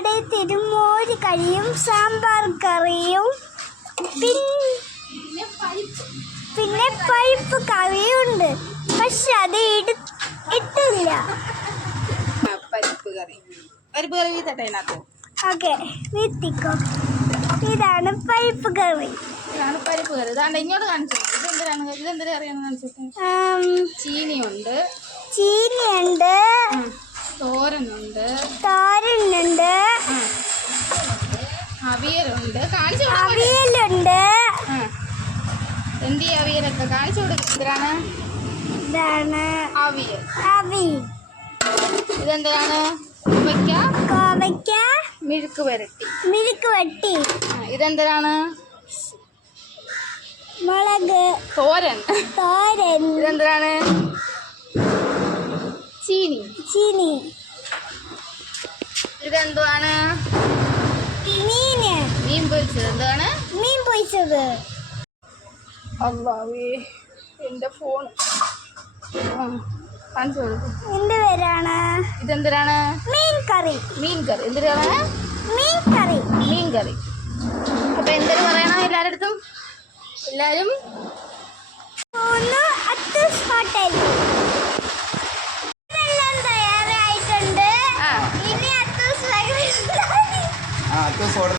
പാടെ തിരുമോര് കറിയും സാമ്പാർ കറിയും. പിന്നെ പിന്നെ പരിപ്പ് കറിയുണ്ട്. പക്ഷെ അത് ഇട ഇട്ടില്ല. പരിപ്പ് കറി. പരിപ്പ് കറി വീത്തട്ടെ അതിനകത്ത് ഓക്കെ വീത്തിക്കോ. ഇതാണ് പരിപ്പ് കറി. ഇതാണ് പരിപ്പ് കറി. ഇതാണ്ട് ഇങ്ങോട്ട് കാണിച്ചു ഇതെന്തിനാണ് ഇതെന്തൊരു കറിയാണ് കാണിച്ചിട്ട്? ആം, ചീനിയുണ്ട്. ചീനിയുണ്ട്. തോരനുണ്ട്. തോരനുണ്ട്. അവിയലുണ്ട്. കാണിച്ചു അവിയലുണ്ട്. എന്തി അവിയലൊക്കെ? കാണിച്ചു കൊടുക്കും. എന്തിനാണ് ഇതാണ് അവിയൽ. അവി ഇതെന്താണ്? ഉമ്മയ്ക്ക കോവയ്ക്ക. മിഴുക്ക് വരട്ടി. മിഴുക്ക് വരട്ടി. ഇതെന്താണ്? ഇതെന്തിനാണ് മുളക്. തോരൻ. തോരൻ. ഇതെന്തിനാണ് ചീനി. ചീനി. ഇതെന്തുവാണ് മീൻ പൊരിച്ചത്. എന്താണ്? മീൻ പൊരിച്ചത്. അല്ലാവേ എന്റെ ഫോൺ. കാണിച്ചു കൊടുക്കും. എന്ത് പേരാണ് ഇതെന്തിനാണ്? മീൻ കറി. മീൻ കറി. എന്തിനാണ്? മീൻ കറി. മീൻ കറി. അപ്പൊ എന്തൊരു പറയണം എല്ലാരുടെ അടുത്തും എല്ലാരും തയ്യാറായിട്ടുണ്ട്. ഇനി അത്തൂസ് ഓർഡർ